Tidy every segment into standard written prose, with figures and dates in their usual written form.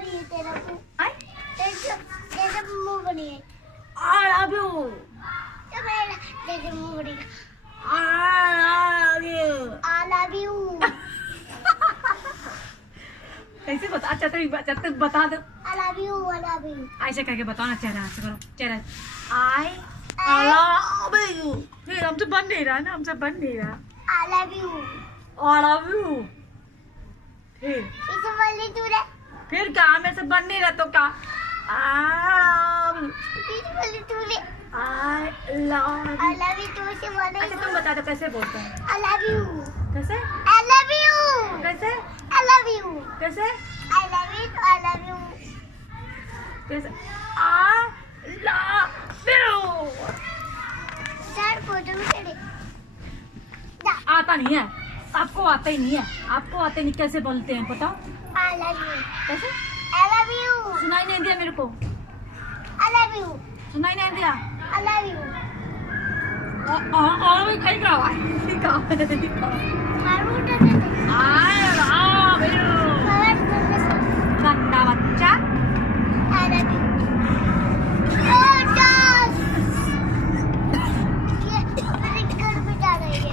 बनी है तेरा मुंह। आई तेरा मुंह बनी है। I love you. तेरा मुंह बनी है। I love you. I love you। कैसे बता? अच्छा तो बता दो। I love you, I love you। ऐसे करके बताओ ना, चेहरा ऐसे करो, चेहरा I love you। फिर हमसे बन नहीं रहा ना, हमसे बन नहीं रहा। I love you। I love you। फिर इसे बोली तूने। फिर क्या, में से बन नहीं रहा तो क्या? इसे बोली तूने। I love you। तू इसे बोले। अच्छा तुम बता दो कैसे बोलते हैं? I love you। कैसे? I love you। कैसे? I love you। कैसे? I love you, I love you। कैसे? I love you। Sir photo में खड़े। आता नहीं है आपको, आता ही नहीं है आपको, आते नहीं, कैसे बोलते हैं बताओ? I love you। कैसे? I love you। सुनाई नहीं दिया मेरे को, I love you। सुनाई नहीं दिया। I love you। भी खाएगा मारू उठा दे। गंदा बच्चा। I love you। Oh, Josh। ये मेरे घर पे जा रही है।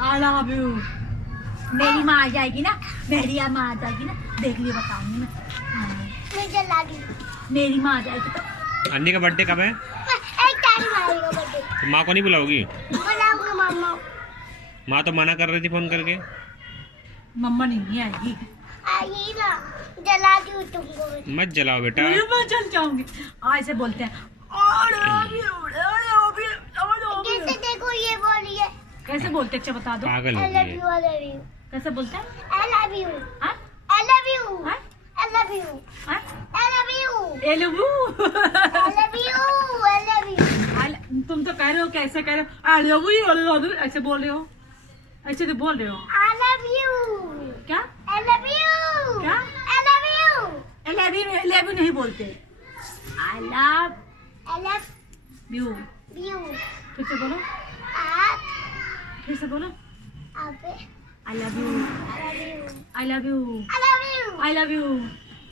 I love you। मेरी माँ आ जाएगी ना, मेरी माँ आ जाएगी ना, देख लियो बताऊंगी मैं। मैं जला दी। मेरी माँ आ जाएगी तो। अन्नी का बर्थडे कब है? एक तारीख मारेगा बर्थडे। तो माँ को नहीं बुलाओगी? बुलाऊंगा मम्मा। माँ तो मना कर रही थी फोन करके। मम्मा नहीं आएगी। आई ना, जला दूँ तुमको। मत जलाओ बेटा। मैं चल जाऊंगी। ऐसे बोलते हैं। कैसे देखो ये बोलिए। कैसे बोलते अच्छा बता दो। पागल I हो love गई you, I love you। कैसे बोलते हैं? I love you। हाँ? I love you। हाँ? I love you। हाँ? I love you। एलबू। I love you। I love you। तुम तो कह रहे हो, कैसे कह रहे हो? एलबू ऐसे बोल रहे हो, ऐसे तो बोल रहे हो। I love you। क्या? I love you। क्या? I love you। एलबू नहीं बोलते। I love I love you। you। फिर से बोलो, आप फिर से बोलो। आप I love you। I love you। I love you। I love you। I love you।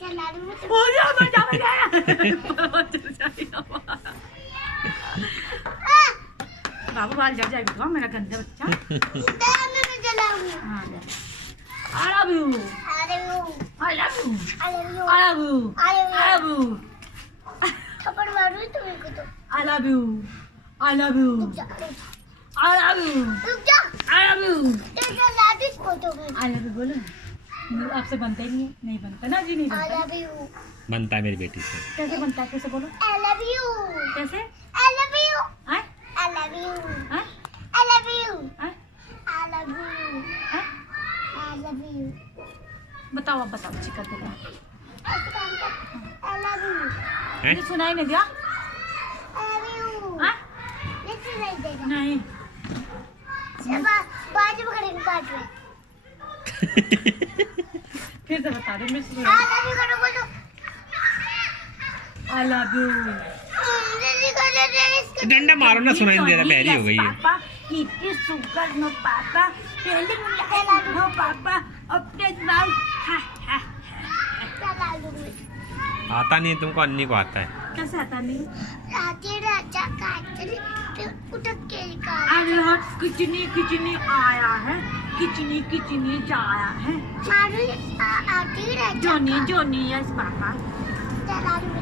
जला दूँ मैं हो गया, बाबू बाल जल जाएगा मेरा गंदा बच्चा। मैं जलाऊंगी। हाँ, I love you। I love you। I love you। I love you। I love you। I love I love you। थप्पड़ मारूँ तुम्हें को तो। I love you। I love you। रुक जा। I love you। रुक जा। I love you। तो जला दी फोटो में। I love you बोलो ना। आपसे बनता ही नहीं है, नहीं बनता ना जी, नहीं I बनता। love you। बनता है मेरी बेटी से। कैसे बनता है, कैसे बोलो? I love you। कैसे? I love you। हाँ? I love you। हाँ? I love you। हाँ? I love you। हाँ? I love you। बताओ, अब बताओ, चिकन बोलो। ऐसे काम कर। I love you। हैं? मुझे सुनाई नहीं दिया? I love you। हाँ? ये सुनाई देगा। नहीं। बाद में करेंगे बाद में। फिर से बता दो, मैं सुन। I love you करो बोलो। I love you। जल्दी करो जल्दी। डंडा मारो ना, सुनाई नहीं दे रहा, बहरी हो गई है। पापा इतनी सुगर नो पापा, पहले मुझे नो पापा अपने नाम। जला दूँगी। आता नहीं है तुमको, अन्नी को आता है। कैसे आता नहीं? राती राजा काटली फिर उठक के निकाल। अरे हट, किचनी किचनी आया है, किचनी किचनी जाया है। मारू आती राजा। जोनी जोनी यस पापा। जला दूँ।